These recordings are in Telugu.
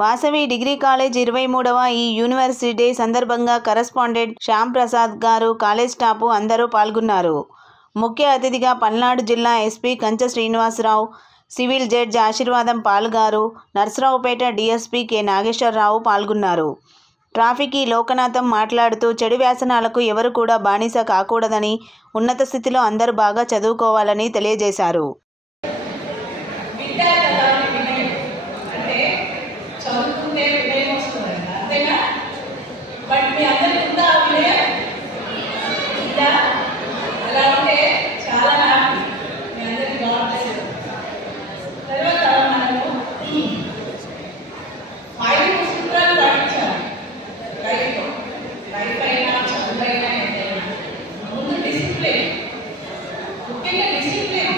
వాసవి డిగ్రీ కాలేజ్ 23వ ఈ యూనివర్సిటీ డే సందర్భంగా కరస్పాండెంట్ శ్యామ్ ప్రసాద్ గారు, కాలేజ్ స్టాఫ్ అందరూ పాల్గొన్నారు. ముఖ్య అతిథిగా పల్నాడు జిల్లా ఎస్పీ కంచ శ్రీనివాసరావు, సివిల్ జడ్జి ఆశీర్వాదం పాల్ గారు, నర్సరావుపేట డీఎస్పీ కె నాగేశ్వరరావు పాల్గొన్నారు. ట్రాఫిక్ లోకనాథం మాట్లాడుతూ చెడు వ్యసనాలకు ఎవరు కూడా బానిస కాకూడదని, ఉన్నత స్థితిలో అందరూ బాగా చదువుకోవాలని తెలియజేశారు. చదువుకుంటే వినయం వస్తుందండి, అంతేనా? బట్ మీ అందరికీ ఉందా ఆ వినయం? ఉందా? అలా ఉంటే చాలా హ్యాపీ. మీ అందరికీ బాగుంటుంది. తర్వాత మనము 5 సూత్రాలు పాటించాలి లైఫ్లో. లైఫ్ అయినా, చదువులైనా, ఏదైనా. ముందు డిసిప్లిన్, ముఖ్యంగా డిసిప్లిన్.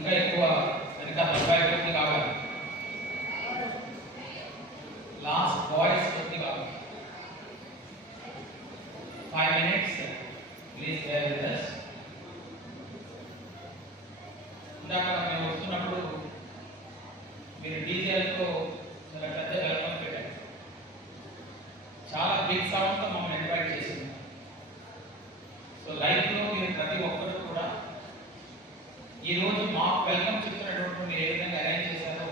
ఇంకా ఎక్కువ ఇంకా 35 కావాలి. లాస్ట్ వాయిస్ కావాలి. 5 minutes. Please bear with us. ఇందాక మేము వస్తున్నప్పుడు మీరు డీజేలతో చాలా పెద్ద వెల్కమ్ పెట్టారు. చాలా బిగ్ సౌండ్తో మమ్మల్ని ఇన్వైట్ చేసింది. సో లైఫ్లో మీరు ప్రతి ఒక్కరు కూడా ఈరోజు మాకు వెల్కమ్ చెప్తున్నటువంటి మీరు ఏ విధంగా అరేంజ్ చేశారో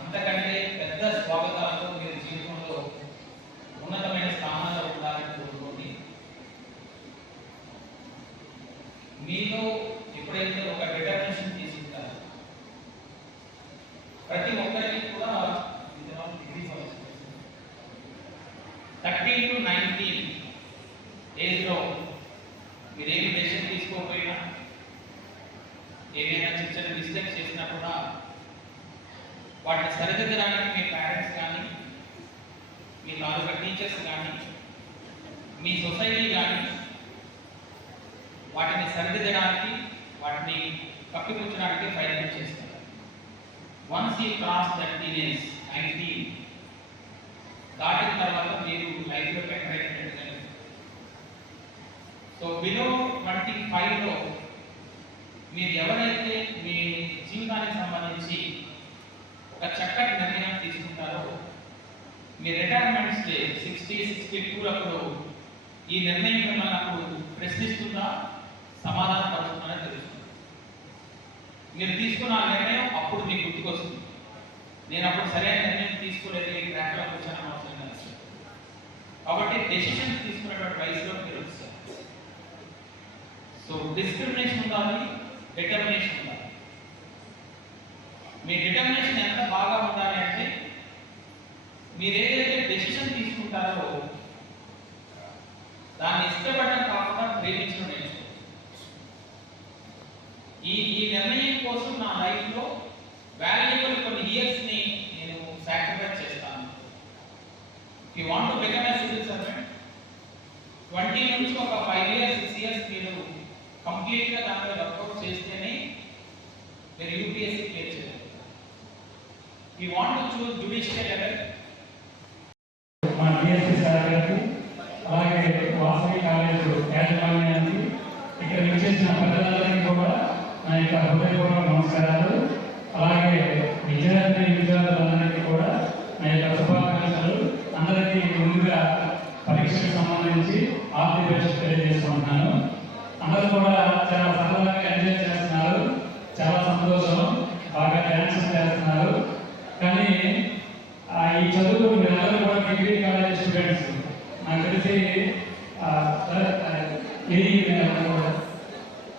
అంతకంటే పెద్ద స్వాగతాలతో మీరు జీవితంలో ఉన్నతమైన స్థానాల్లో ఉండాలని కోరుకోండి. మీలో ఎప్పుడైతే ఒక డిటర్మినేషన్ తీసుకుంటారో ప్రతి ఒక్కరికి కూడా 30 to 19 ఏజ్లో మీరు ఏమి డెసిషన్ తీసుకోకపోయినా ఏదైనా చిన్న చిన్న మిస్టేక్స్ చేసినా కూడా వాటిని సరిదిద్దడానికి మీ పేరెంట్స్ కానీ మీ తాలూకా టీచర్స్ కానీ మీ సొసైటీ కానీ వాటిని సరిదిద్దడానికి వాటిని కప్పిపుచ్చడానికి ప్రయత్నం చేస్తారు. Once you cross that teenage 19 దాటిన తర్వాత మీరు లైఫ్లో ఎంటర్. సో బిలో 25లో మీరు ఎవరైతే మీ జీవితానికి సంబంధించి ఒక చక్కటి నిర్ణయం తీసుకుంటారో మీ రిటైర్మెంట్ స్టేజ్ 60-62 ఈ నిర్ణయం మిమ్మల్ని అప్పుడు ప్రశ్నిస్తుందా సమాధానం పరుస్తుందా తెలుస్తుంది. మీరు తీసుకున్న ఆ నిర్ణయం అప్పుడు మీకు గుర్తుకొస్తుంది. నేను అప్పుడు సరైన నిర్ణయం తీసుకోలేదు, ఈ ట్రాక్లో వచ్చాను అవసరం లేదు. కాబట్టి డెసిషన్స్ తీసుకునేటువంటి వయసులో మీరు వచ్చారు. సో డిస్క్రిమినేషన్ ఉండాలి, డిటర్మినేషన్ ఉండాలి. మీ డిటర్మినేషన్ ఎంత బాగా ఉండాలి అంటే మీరు ఏదైతే డెసిషన్ తీసుకుంటారో దాన్ని ఇష్టపడడం కాకుండా ప్రేమించడం నేర్చుకోవాలి. ఈ నిర్ణయం కోసం నా లైఫ్లో వాల్యుబుల్ కొన్ని ఇయర్స్ని నేను సాక్రిఫైస్ చేస్తాను. You want to become a civil servant 20 నుంచి ఒక 5 years 6 years మీరు కంప్లీట్గా దాంట్లో వర్కౌట్ చేస్తేనే మీరు యూపీఎస్సీ క్లియర్ చేయాలి. You want to choose judicial level. మా డిఎస్పీ సార్ గారికి అలాగే వాసవి కాలేజ్ యాజమాన్యానికి ఇక్కడ విచ్చేసిన పెద్దలందరికీ కూడా నా యొక్క హృదయపూర్వక నమస్కారాలు. అలాగే విద్యార్థులందరికీ కూడా నా యొక్క శుభాకాంక్షలు. అందరికీ ముందుగా పరీక్షకు సంబంధించి ఆల్ ది బెస్ట్ తెలియజేసుకుంటున్నాను. అందరూ కూడా చాలా సరదాగా ఎంజాయ్ చేస్తున్నారు, చాలా సంతోషం, బాగా డ్యాన్సెస్ చేస్తున్నారు. కానీ ఈ చదువు మీరందరూ కూడా డిగ్రీ కాలేజ్ స్టూడెంట్స్ నాకు తెలిసి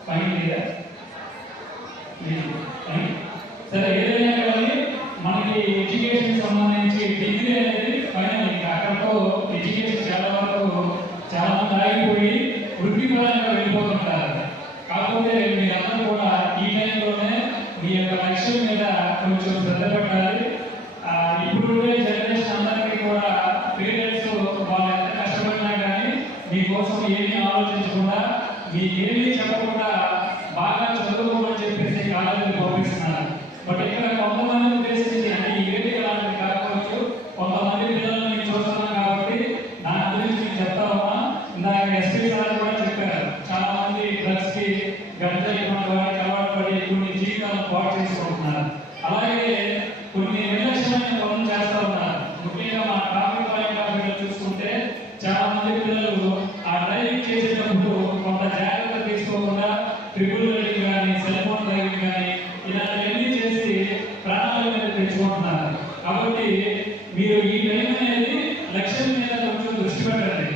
పని లేదా సరే ఏదైనా కానీ మనకి ఎడ్యుకేషన్ సంబంధించి డిగ్రీ అనేది ఫైనల్. ఇంకా అక్కడితో ఎడ్యుకేషన్ చాలా వరకు చాలా మంది ఆగిపోయి వృత్తిపరంగా వెళ్ళిపోతుంటారు. కాకపోతే మీరందరూ కూడా ఈ టైంలోనే మీ యొక్క లక్ష్యం మీద కొంచెం శ్రద్ధ పెట్టాలి. ఇప్పుడుండే జనరేషన్ అందరికీ కూడా పేరెంట్స్ వాళ్ళు ఎంత కష్టపడినా కానీ మీకోసం ఏమీ ఆలోచించకుండా మీకేమీ చెప్పకుండా బాగా చదువుకోమని చెప్పేసి కాలేజీని పంపిస్తున్నారు. బట్ ఇక్కడ కొంతమంది ఉద్దేశించి అంటే ఈ వేదిక లాంటివి కాకపోవచ్చు, కొంతమంది పిల్లలను మీకు చూస్తున్నాం కాబట్టి దాని గురించి మీకు చెప్తా ఉన్నా. ఇందాక ఎస్పీ సార్ కూడా చెప్పారు, చాలా మంది డ్రగ్స్ కి గంటలు వారికి అలవాటు పడి కొన్ని జీవితాలను పాటు చేసుకుంటున్నారు. అలాగే కొన్ని నిర్లక్ష్యమైన పనులు చేస్తూ ఉన్నారు. ముఖ్యంగా మా ట్రాఫిక్ పాయింట్ ఆఫ్ వ్యూ చూసుకుంటే చాలా మంది పిల్లలు ఆ డ్రైవింగ్ చేసేటప్పుడు కొంత జాగ్రత్త తీసుకోకుండా ట్రిపుల్ రైడింగ్ కానీ సెల్ ఫోన్ డ్రైవింగ్ కానీ ఇలాంటివన్నీ చేసి ప్రాణాల మీద తెచ్చుకుంటున్నారు. కాబట్టి మీరు ఈ టైం అనేది లక్ష్యం మీద కొంచెం దృష్టి పెట్టండి.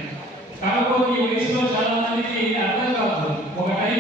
కాకపోతే ఈ వయసులో చాలా మందికి అర్థం కాదు. ఒక టైం